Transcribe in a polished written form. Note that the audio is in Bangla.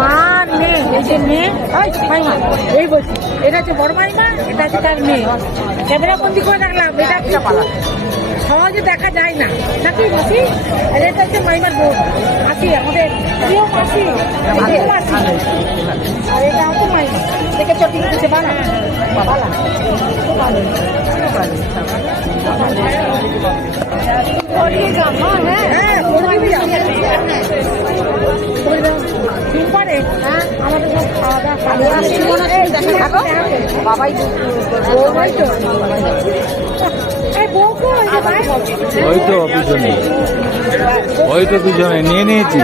মা মেয়ে, এই যে মেয়ে মাইমা, এই বলছি এটা হচ্ছে বড় মাইমা, এটা হচ্ছে তার মেয়ে। ক্যামেরা বন্দি করে রাখলাম, এটা একটা পালা সহজে দেখা যায় না নাকি মাসি। আর এটা হচ্ছে মাইমার বোন মাসি, আমাদের প্রিয় মাসি, মাসি। আর এটা হচ্ছে মাইমা, দেখে চটি দিচ্ছে বালা বালা ভালো। আমাদের সব খাওয়া দাওয়া বাবাই তো ওই তো পিছনে, ওই তো পিছনে নিয়ে নিয়েছি।